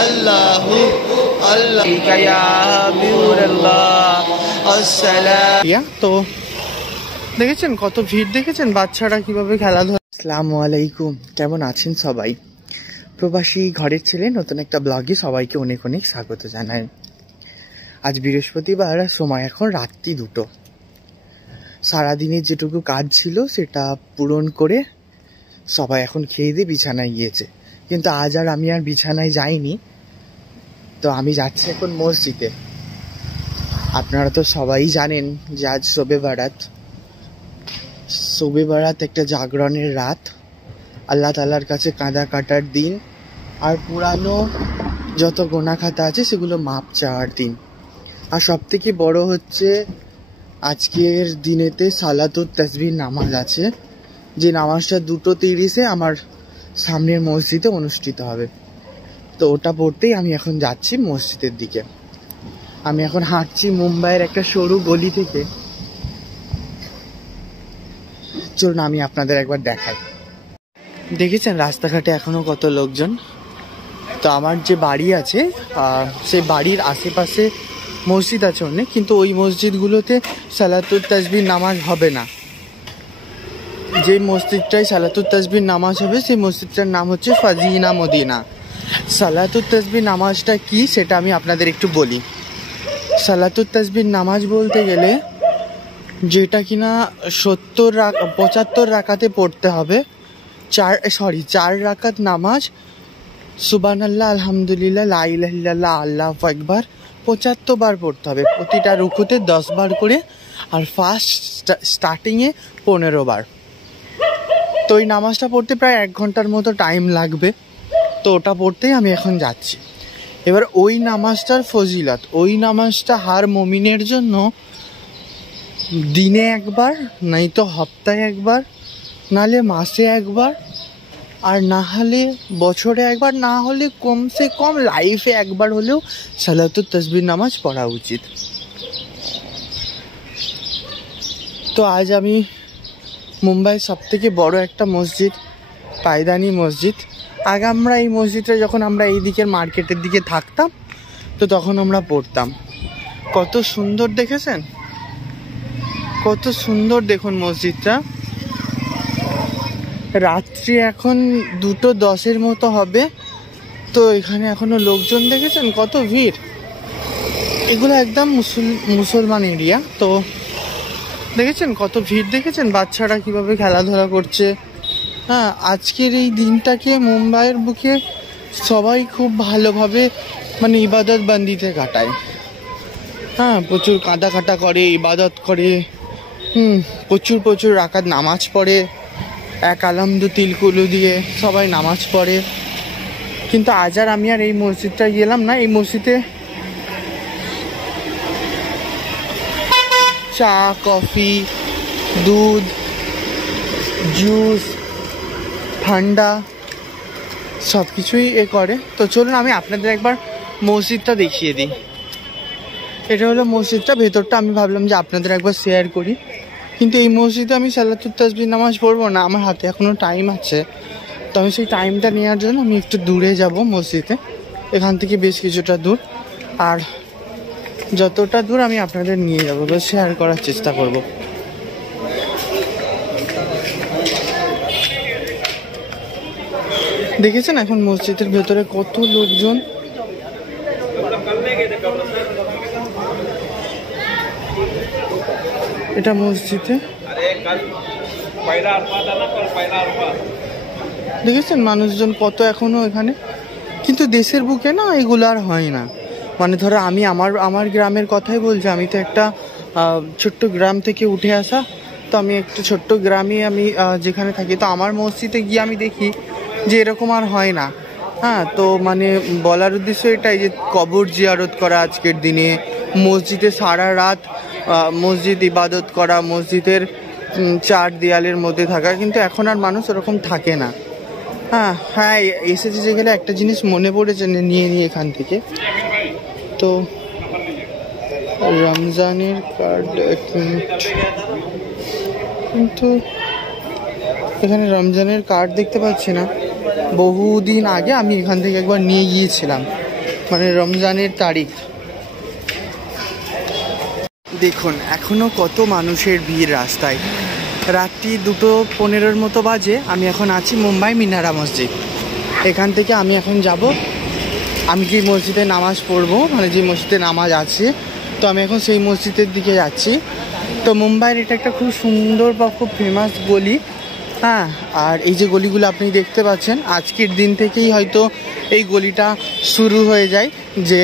আল্লাহু আল্লাহ ইয়া হাবিবুল্লাহ আসসালাম। তো দেখেছেন কত ভিড়, দেখেছেন বাচ্চারা কিভাবে খেলাধুলা। আসসালামু আলাইকুম, কেমন আছেন সবাই? প্রবাসী ঘরের ছেলে নতুন একটা ব্লগে সবাইকে অনেক অনেক স্বাগত জানাই। আজ বৃহস্পতিবার, সময় এখন রাত্রি 2টো। সারাদিনের যেটুকু কাজ ছিল সেটা পূরণ করে সবাই এখন খেয়ে দিয়ে বিছানায় গিয়েছে, কিন্তু আজ আর আমি আর বিছানায় যাইনি। তো আমি যাচ্ছি এখন মসজিদে। আপনারা তো সবাই জানেন যে আজ শবে বারাত। শবে বারাত একটা জাগরণের রাত, আল্লাহ তাআলার কাছে কাঁদা কাটার দিন, আর পুরানো যত গোনা খাতা আছে সেগুলো মাপ চাওয়ার দিন। আর সব থেকে বড় হচ্ছে আজকের দিনেতে সালাতুত তাসবিহ নামাজ আছে, যে নামাজটা 2:30-এ আমার সামনের মসজিদে অনুষ্ঠিত হবে। তো ওটা পড়তেই আমি এখন যাচ্ছি মসজিদের দিকে। আমি এখন হাঁটছি মুম্বাইয়ের একটা সরু গলি থেকে। চলুন আমি আপনাদের একবার দেখাই। দেখেছেন রাস্তাঘাটে এখনো কত লোকজন। তো আমার যে বাড়ি আছে সেই বাড়ির আশেপাশে মসজিদ আছে অনেক, কিন্তু ওই মসজিদগুলোতে সালাতুত তাসবিহ নামাজ হবে না। যে মসজিদটায় সালাতুত তাসবিহ নামাজ হবে সেই মসজিদটার নাম হচ্ছে ফাজিনা মদিনা। সালাতুত তাসবিহ নামাজটা কি সেটা আমি আপনাদের একটু বলি। সালাতুত তাসবিহ নামাজ বলতে গেলে যেটা কিনা 75 রাকাতে পড়তে হবে। 4 রাকাত নামাজ, সুবহানাল্লাহ, আলহামদুলিল্লাহ, লা ইলাহা ইল্লাল্লাহ, আল্লাহু আকবার 75 বার পড়তে হবে। প্রতিটা রুকুতে 10 বার করে, আর ফার্স্ট স্টার্টিংয়ে 15 বার। তো এই নামাজটা পড়তে প্রায় 1 ঘন্টার মতো টাইম লাগবে। তো ওটা পড়তেই আমি এখন যাচ্ছি। এবার ওই নামাজটার ফজিলত, ওই নামাজটা হার মুমিনের জন্য দিনে একবার, নাই তো সপ্তাহে একবার, নাহলে মাসে একবার, আর না হলে বছরে একবার, না হলে কমসে কম লাইফে একবার হলেও সালাতুত তাসবিহ নামাজ পড়া উচিত। তো আজ আমি মুম্বাইয়ের সবথেকে বড় একটা মসজিদ, পায়দানি মসজিদ। আগে আমরা এই মসজিদটা যখন আমরা এই দিকের মার্কেটের দিকে থাকতাম তো তখন আমরা পড়তাম। কত সুন্দর দেখেছেন, কত সুন্দর দেখুন মসজিদটা। রাত্রি এখন 2:10-এর মতো হবে। তো এখানে এখনো লোকজন দেখেছেন কত ভিড়। এগুলো একদম মুসলমান এরিয়া। তো দেখেছেন কত ভিড়, দেখেছেন বাচ্চারা কিভাবে খেলাধুলা করছে। হ্যাঁ, আজকের এই দিনটাকে মুম্বাইয়ের বুকে সবাই খুব ভালোভাবে মানে ইবাদত বান্দিতে কাটায়। হ্যাঁ, প্রচুর কাঁদা কাটা করে, ইবাদত করে, প্রচুর রাকাত নামাজ পড়ে, এক আলহামদু তিলকুলু দিয়ে সবাই নামাজ পড়ে। কিন্তু আজ আর আমি আর এই মসজিদটা গেলাম না। এই মসজিদে চা, কফি, দুধ, জুস, ঠান্ডা সব কিছুই করে। তো চলুন আমি আপনাদের একবার মসজিদটা দেখিয়ে দিই। এটা হলো মসজিদটা, ভেতরটা আমি ভাবলাম যে আপনাদের একবার শেয়ার করি। কিন্তু এই মসজিদে আমি সালাতুত তাসবিহ নামাজ পড়বো না, আমার হাতে এখনও টাইম আছে। তো আমি সেই টাইমটা নেওয়ার জন্য আমি একটু দূরে যাব মসজিদে। এখান থেকে বেশ কিছুটা দূর, আর যতটা দূর আমি আপনাদের নিয়ে যাবো, বেশ শেয়ার করার চেষ্টা করব। দেখেছেন এখন মসজিদের ভেতরে কত লোকজন। এটা মসজিদে দেখেছেন মানুষজন কত এখনো এখানে। কিন্তু দেশের বুকে না এগুলো আর হয় না। মানে ধরো আমি আমার গ্রামের কথাই বলছি। আমি তো একটা ছোট্ট গ্রাম থেকে উঠে আসা। তো আমি একটু ছোট্ট গ্রামে আমি যেখানে থাকি, তো আমার মসজিদে গিয়ে আমি দেখি যে এরকম আর হয় না। হ্যাঁ, তো মানে বলার উদ্দেশ্য এটাই যে কবর জিয়ারত করা আজকের দিনে, মসজিদে সারা রাত মসজিদ ইবাদত করা, মসজিদের 4 দেয়ালের মধ্যে থাকা, কিন্তু এখন আর মানুষ ওরকম থাকে না। হ্যাঁ এসেছে যেখানে একটা জিনিস মনে পড়েছে, নিয়ে এখান থেকে। তো রমজানের কার্ড, কিন্তু এখানে রমজানের কার্ড দেখতে পাচ্ছি না। বহুদিন আগে আমি এখান থেকে একবার নিয়ে গিয়েছিলাম। মানে রমজানের তারিখ। দেখুন এখনো কত মানুষের ভিড় রাস্তায়। রাত্রি 2:15 মতো বাজে। আমি এখন আছি মুম্বাই মিনারা মসজিদ। এখান থেকে আমি এখন যাব, আমি যে মসজিদে নামাজ পড়বো, মানে যে মসজিদে নামাজ আছে, তো আমি এখন সেই মসজিদের দিকে যাচ্ছি। তো মুম্বাইয়ের এটা একটা খুব সুন্দর বা খুব ফেমাস গলি। হ্যাঁ, আর এই যে গলিগুলো আপনি দেখতে পাচ্ছেন, আজকের দিন থেকেই হয়তো এই গলিটা শুরু হয়ে যায় যে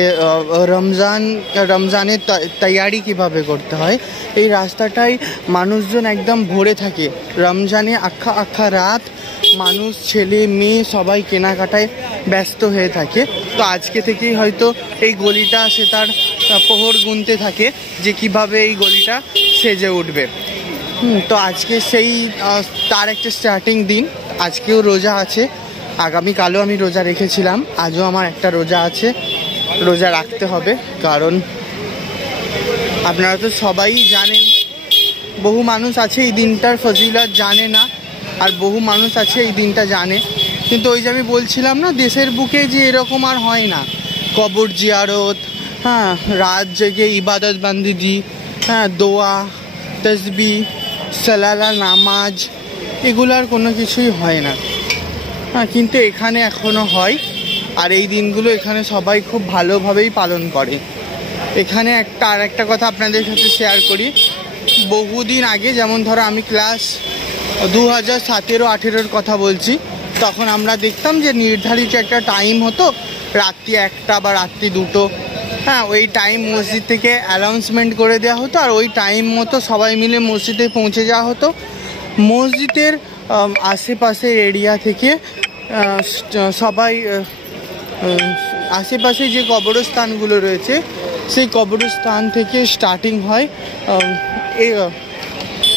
রমজানের তৈয়ারি কিভাবে করতে হয়। এই রাস্তাটাই মানুষজন একদম ভরে থাকে। রমজানে আখ্যা রাত মানুষ, ছেলে মেয়ে সবাই কেনাকাটায় ব্যস্ত হয়ে থাকে। তো আজকে থেকেই হয়তো এই গলিটা সে তার প্রহর গুনতে থাকে যে কিভাবে এই গলিটা সেজে উঠবে। তো আজকে সেই তার একটা স্টার্টিং দিন। আজকেও রোজা আছে, আগামীকালও আমি রোজা রেখেছিলাম, আজও আমার একটা রোজা আছে, রোজা রাখতে হবে। কারণ আপনারা তো সবাই জানেন, বহু মানুষ আছে এই দিনটার ফজিলত জানে না, আর বহু মানুষ আছে এই দিনটা জানে। কিন্তু ওই যে আমি বলছিলাম না, দেশের বুকে যে এরকম আর হয় না, কবর জিয়ারত, হ্যাঁ, রাত জেগে ইবাদত বান্দিজি, হ্যাঁ, দোয়া তসবি সালালা নামাজ, এগুলার কোনো কিছুই হয় না। হ্যাঁ, কিন্তু এখানে এখনো হয়। আর এই দিনগুলো এখানে সবাই খুব ভালোভাবেই পালন করে। এখানে আর একটা কথা আপনাদের সাথে শেয়ার করি। বহুদিন আগে, যেমন ধরো আমি ক্লাস 2017-18 কথা বলছি, তখন আমরা দেখতাম যে নির্ধারিত একটা টাইম হতো, রাত্রি 1টা বা রাত্রি 2টো। হ্যাঁ, ওই টাইম মসজিদ থেকে অ্যানাউন্সমেন্ট করে দেওয়া হতো, আর ওই টাইম মতো সবাই মিলে মসজিদে পৌঁছে যাওয়া হতো। মসজিদের আশেপাশের এরিয়া থেকে সবাই, আশেপাশে যে কবরস্থানগুলো রয়েছে সেই কবরস্থান থেকে স্টার্টিং হয় এই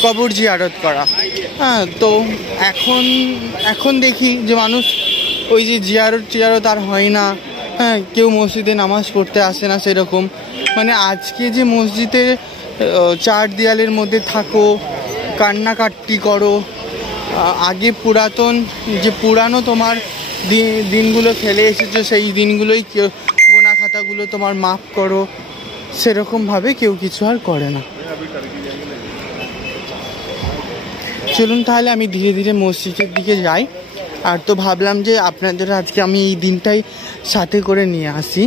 কবর জিয়ারত করা। হ্যাঁ, তো এখন দেখি যে মানুষ ওই যে জিয়ারত আর হয় না। হ্যাঁ, কেউ মসজিদে নামাজ পড়তে আসে না সেরকম। মানে আজকে যে মসজিদে 4 দেয়ালের মধ্যে থাকো, কান্নাকাটি করো, আগে পুরানো তোমার দিনগুলো ফেলে এসেছো, সেই দিনগুলোই গোনা খাতাগুলো তোমার মাফ করো, সেরকমভাবে কেউ কিছু আর করে না। চলুন তাহলে আমি ধীরে ধীরে মসজিদের দিকে যাই। আর তো ভাবলাম যে আপনাদের আজকে আমি এই দিনটাই সাথে করে নিয়ে আসি।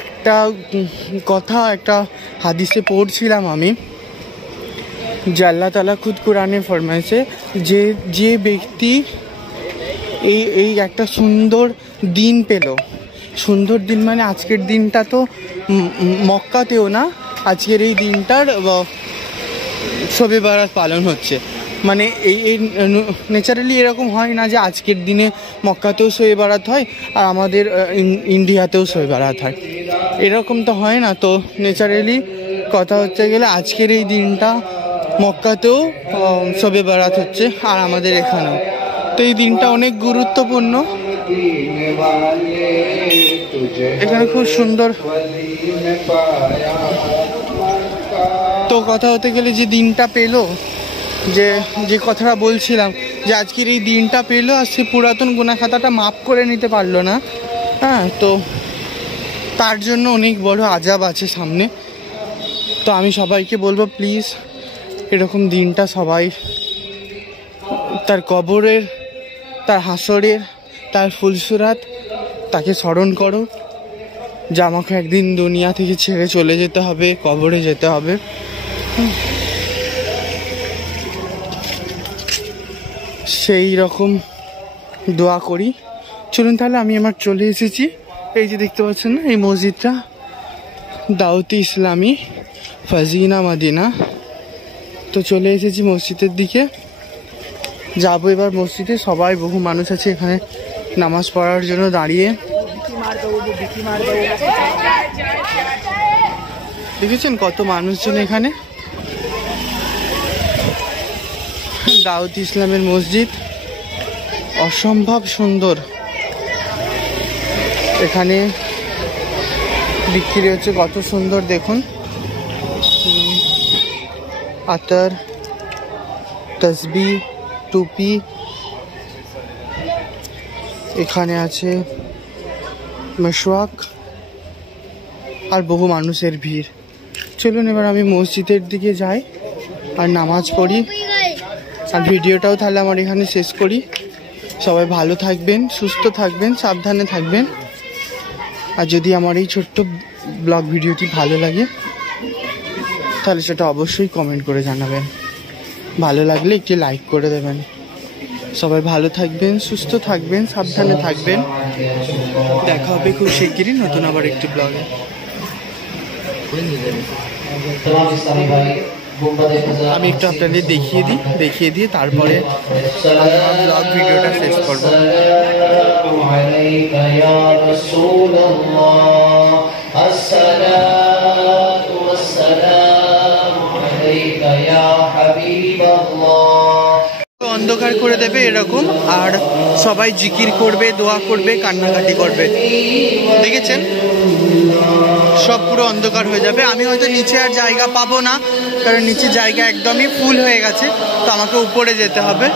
একটা কথা, একটা হাদিসে পড়ছিলাম আমি, যে আল্লাহ তাআলা খুদ কোরআনে ফরমাইছে যে ব্যক্তি এই একটা সুন্দর দিন পেল, সুন্দর দিন মানে আজকের দিনটা তো মক্কাতেও না, আজকের এই দিনটার শবে বারাত পালন হচ্ছে। মানে এই ন্যাচারালি এরকম হয় না যে আজকের দিনে মক্কাতেও শবে বারাত হয় আর আমাদের ইন্ডিয়াতেও শবে বারাত হয়, এরকম তো হয় না। তো ন্যাচারালি কথা হচ্ছে গেলে আজকের এই দিনটা মক্কাতেও শবে বারাত হচ্ছে আর আমাদের এখানেও। তো এই দিনটা অনেক গুরুত্বপূর্ণ। এখানে খুব সুন্দর। তো কথা হতে গেলে যে দিনটা পেলো, যে কথাটা বলছিলাম, যে আজকের এই দিনটা পেলো আর সে পুরাতন গুনাহ খাতাটা মাফ করে নিতে পারলো না। হ্যাঁ, তো তার জন্য অনেক বড় আযাব আছে সামনে। তো আমি সবাইকে বলবো, প্লিজ এরকম দিনটা সবাই তার কবরের, তার হাসরের, তার ফুলসুরাত, তাকে স্মরণ করো যে আমাকে একদিন দুনিয়া থেকে ছেড়ে চলে যেতে হবে, কবরে যেতে হবে। সেই রকম দোয়া করি। চলুন তাহলে আমি আমার চলে এসেছি। এই যে দেখতে পাচ্ছেন না, এই মসজিদটা দাওতি ইসলামী ফাজিনা মাদিনা। তো চলে এসেছি মসজিদের দিকে, যাবো এবার মসজিদে। সবাই, বহু মানুষ আছে এখানে নামাজ পড়ার জন্য দাঁড়িয়ে। দেখেছেন কত মানুষজন এখানে। দাউদ ইসলামের মসজিদ অসম্ভব সুন্দর। এখানে বিক্রি হচ্ছে কত সুন্দর, দেখুন, আতর, তসবি, টুপি। এখানে আছে মেশওয়াক, আর বহু মানুষের ভিড়। চলুন এবার আমি মসজিদের দিকে যাই আর নামাজ পড়ি, আর ভিডিওটাও তাহলে আমার এখানে শেষ করি। সবাই ভালো থাকবেন, সুস্থ থাকবেন, সাবধানে থাকবেন। আর যদি আমার এই ছোট্ট ব্লগ ভিডিওটি ভালো লাগে তাহলে সেটা অবশ্যই কমেন্ট করে জানাবেন। ভালো লাগলে একটি লাইক করে দেবেন। সবাই ভালো থাকবেন, সুস্থ থাকবেন, সাবধানে থাকবেন। দেখা হবে খুব শিগগিরই নতুন আবার একটি ব্লগে। আমি একটু আপনাদের দেখিয়ে দিয়ে তারপরে ব্লগ ভিডিওটা শেষ করবো। অন্ধকার করে দেবে এরকম, আর সবাই জিকির করবে, দোয়া করবে, কান্নাকাটি করবে। দেখেছেন, সব পুরো অন্ধকার হয়ে যাবে। আমি হয়তো নিচে আর জায়গা পাবো না, কারণ নিচে জায়গা একদমই ফুল হয়ে গেছে, তো আমাকে উপরে যেতে হবে।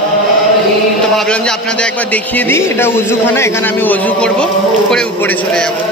তো ভাবলাম যে আপনাদের একবার দেখিয়ে দিই, এটা উজুখানা, এখানে আমি অজু করবো, করে উপরে চলে যাবো।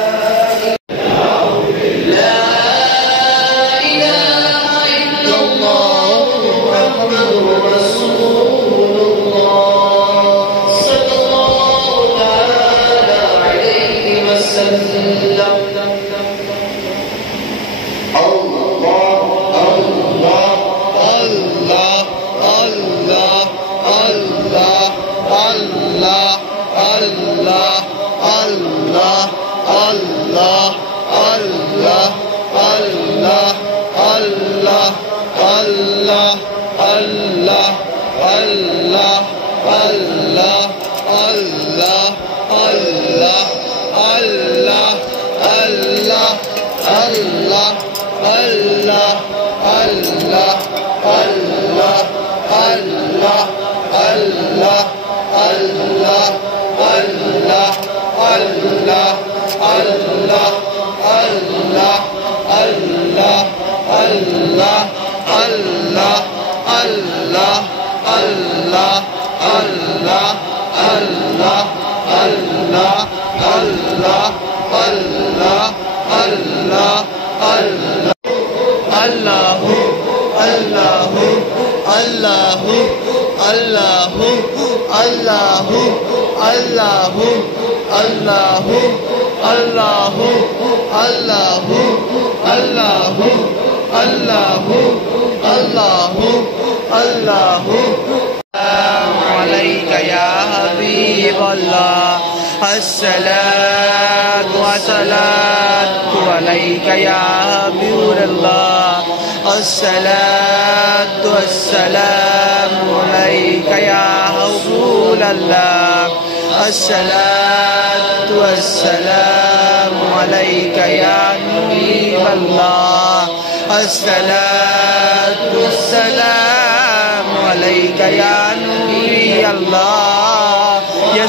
الصلاة والسلام عليك يا حبيب الله الصلاة والسلام عليك يا رسول الله الصلاة والسلام عليك يا نبي الله الصلاة والسلام عليك يا نبي الله يا